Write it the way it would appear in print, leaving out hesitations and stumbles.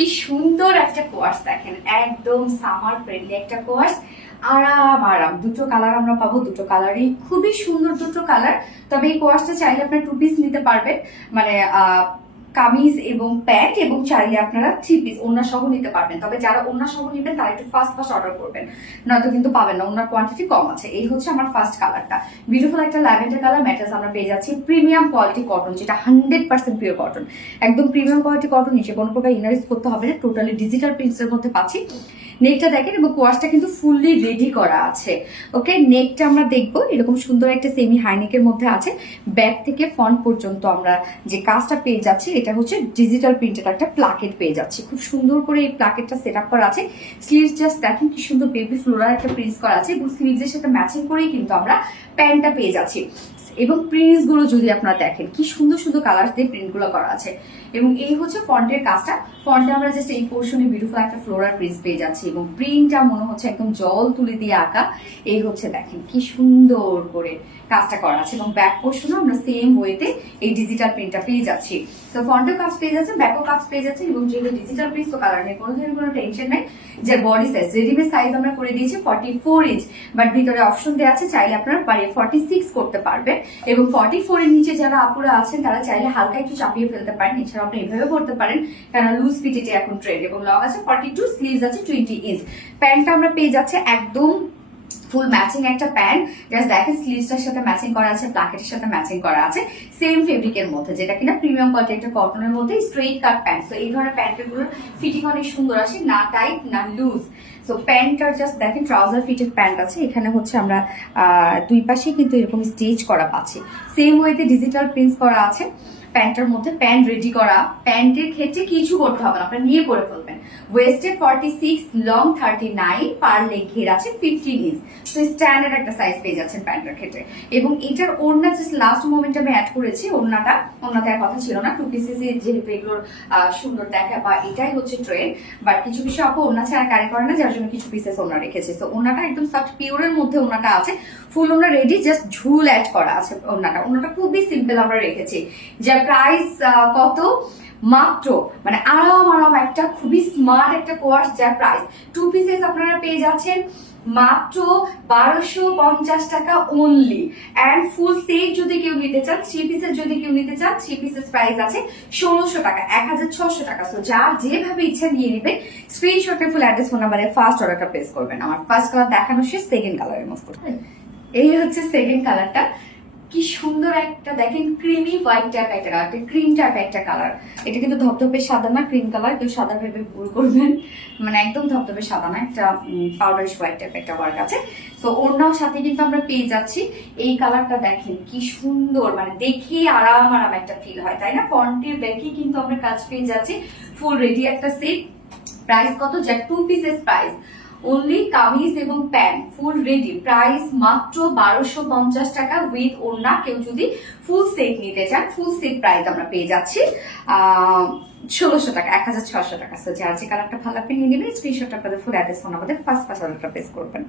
কি সুন্দর একটা কোয়ার্স দেখেন, একদম সামার ফ্রেন্ডলি একটা কোয়ার্স। আরাম আরাম দুটো কালার আমরা পাবো, দুটো কালারই খুবই সুন্দর দুটো কালার। তবে এই কোয়ার্সটা চাইলে আপনার 2 পিস নিতে পারবেন, মানে কামিজ এবং প্যান্ট, এবং চাইলে আপনারা 3 পিস ওড়না সহ নিতে পারবেন। তবে যারা ওড়না সহ নেবেন তারা একটু ফার্স্ট অর্ডার করবেন, নয়তো কিন্তু পাবেন না, ওনার কোয়ান্টিটি কম আছে। এই হচ্ছে আমার ফার্স্ট কালারটা, বিউটিফুল একটা ল্যাভেন্ডার কালার। ম্যাটার্স আমরা পেয়ে যাচ্ছি প্রিমিয়াম কোয়ালিটি কটন, যেটা 100% পিওর কটন, একদম প্রিমিয়াম কোয়ালিটি কটন। নিচে কোনো প্রকার ইনারিজ করতে হবে না, টোটালি ডিজিটাল প্রিন্টসের মধ্যে পাচ্ছি। নেকটা দেখেন এবং কোয়ার্সটা কিন্তু ফুললি রেডি করা আছে। ওকে, নেকটা আমরা দেখবো এরকম সুন্দর একটা সেমি হাইনেকের মধ্যে আছে। ব্যাক থেকে ফ্রন্ট পর্যন্ত আমরা যে কাজটা পেয়ে যাচ্ছি, এটা হচ্ছে ডিজিটাল প্রিন্টেড একটা প্লাকেট পেয়ে যাচ্ছি। খুব সুন্দর করে এই প্লাকেটটা সেট আপ করা আছে। স্লিভস জাস্ট দেখেন কি সুন্দর বেবি ফ্লোরাল একটা প্রিন্ট করা আছে, এবং স্লিভসের সাথে ম্যাচিং করেই কিন্তু আমরা প্যান্টটা পেয়ে যাচ্ছি। এবং প্রিন্টস গুলো যদি আপনারা দেখেন কি সুন্দর সুন্দর কালার দিয়ে প্রিন্ট গুলো করা আছে। এবং এই হচ্ছে ফন্টের কাজটা। ফন্টে আমরা জাস্ট এই পোর্শনে বিউটিফুল একটা ফ্লোরাল প্রিন্ট পেয়ে যাচ্ছি, এবং প্রিন্টটা মনে হচ্ছে একদম জল তুলি দিয়ে আঁকা। এই হচ্ছে দেখেন কি সুন্দর করে কাজটা করা আছে, এবং ব্যাক পোর্শনে আমরা সেম ওয়েতে এই ডিজিটাল প্রিন্টটা পেয়ে যাচ্ছি। তো ফন্টেও কাজ পেয়ে যাচ্ছে, ব্যাকও কাজ পেয়ে যাচ্ছে, এবং যেহেতু ডিজিটাল প্রিন্ট তো কালার নেই, কোনো ধরনের কোনো টেনশন নেই। যে বডি সাইজ রেডিমেড সাইজ আমরা করে দিয়েছি 44 ইঞ্চ, বাট ভিতরে অপশন দেওয়া আছে চাইলে আপনারা 46 করতে পারবেন। এবং 44 এর নিচে যারা আপুরা আছেন তারা চাইলে হালকা একটু চাপিয়ে ফেলতে পারেন, এছাড়া আপনি এভাবে করতে পারেন, কারণ লুজ ফিটেটে এখন ট্রেন্ড। এবং লং আছে 42, স্লিভস আছে 20 ইঞ্চ। প্যান্টটা আমরা পেয়ে যাচ্ছে একদম ফুল ম্যাচিং একটা প্যান্ট। জাস্ট দেখেন স্লিভসটার সাথে ম্যাচিং করা আছে, প্লাকেটের সাথে ম্যাচিং করা আছে, সেম ফেব্রিকের মধ্যে, যেটা কিনা প্রিমিয়াম কোয়ালিটি একটা কটনের মধ্যে স্ট্রেট কাট প্যান্ট। তো এই ধরনের প্যান্টগুলোর ফিটিং অনেক সুন্দর আসে, না টাইট না লুজ। সো প্যান্টটার জাস্ট দেখেন ট্রাউজার ফিটেড প্যান্ট আছে। এখানে হচ্ছে আমরা দুই পাশেই কিন্তু এরকম স্টিচ করা পাচ্ছি, সেম ওয়েতে ডিজিটাল প্রিন্টস করা আছে প্যান্টের মধ্যে। প্যান্ট রেডি করা, প্যান্টের ক্ষেত্রে কিছু করতে হবে না, আপনারা নিয়ে পরে ফেলবেন। ওয়েস্টে 46, লং 39, পার লেগ ঘের আছে 15 ইঞ্চ। তো স্ট্যান্ডার্ড একটা সাইজ পেয়ে যাচ্ছেন প্যান্টের ক্ষেত্রে। এবং এটার ওড়না জাস্ট লাস্ট মোমেন্টে আমি অ্যাড করেছি, ওড়নাতে আর কথা ছিল না, 2 পিসেস যেহেতু এগুলোর সুন্দর দেখা বা এটাই হচ্ছে ট্রেন্ড। বাট কিছু কিছু আপু ওড়না ছাড়া ক্যারি করে না, যার জন্য কিছু পিসেস ওড়না রেখেছে। তো ওড়নাটা একদম সফট পিওরের মধ্যে ওড়নাটা আছে, ফুল ওড়না রেডি, জাস্ট ঝুল অ্যাড করা আছে। ওড়নাটা খুবই সিম্পল আমরা রেখেছি। যার প্রাইস কত, মাত্র মানে আরাম একটা খুবই স্মার্ট একটা কোয়ার্স, যার প্রাইস 2 পিসেস আপনারা পেয়ে যাচ্ছেন মাত্র 1250 টাকা অনলি। এন্ড ফুল সেট যদি কেউ নিতে চান, 3 পিসেস যদি কেউ নিতে চান, 3 পিসেস প্রাইস আছে 1600 টাকা, 1600 টাকা। সো যার যেভাবে ইচ্ছা নিয়ে নেবে, স্ক্রিনশটে ফুল অ্যাড্রেস ফোন নাম্বারে ফার্স্ট অর্ডারটা প্লেস করবেন। আমার ফার্স্ট কালার দেখানো শেষ, সেকেন্ড কালারে মুভ করবেন। এই হচ্ছে সেকেন্ড কালারটা, কি সুন্দর একটা দেখেন ক্রিমি হোয়াইট টাইপ একটা কালার, ক্রিম টাইপ একটা কালার। এটা কিন্তু ধপধপে সাদা না, ক্রিম কালার, কেউ সাদা ভেবে ভুল করবেন, মানে একদম ধপধপে সাদা না, একটা পাউডারিশ হোয়াইট টাইপ একটা ওয়ার্ক আছে। তো ওড়নার সাথে কিন্তু আমরা পেয়ে যাচ্ছি এই কালারটা। দেখেন কি সুন্দর, মানে দেখে আরাম একটা ফিল হয়, তাই না? ফন্টের ব্যাকে কিন্তু আমরা কাজ পেয়ে যাচ্ছি, ফুল রেডি একটা সেট। প্রাইস কত, যা 2 পিসেস প্রাইস অনলি, কামিজ এবং প্যান্ট ফুল রেডি, প্রাইস মাত্র 1250 টাকা উইথ ওড়না। কেউ যদি ফুল সেট নিতে চান, ফুল সেট প্রাইস আমরা পেয়ে যাচ্ছি 1600 টাকা, 1600 টাকা। সো যার যে কালারটা ভালো লাগবে নিয়ে নেবেন, স্ক্রিনশট আপনাদের ফুল অ্যাড্রেস ফোন আমাদের ফার্স্ট অর্ডারটা প্লেস করবেন।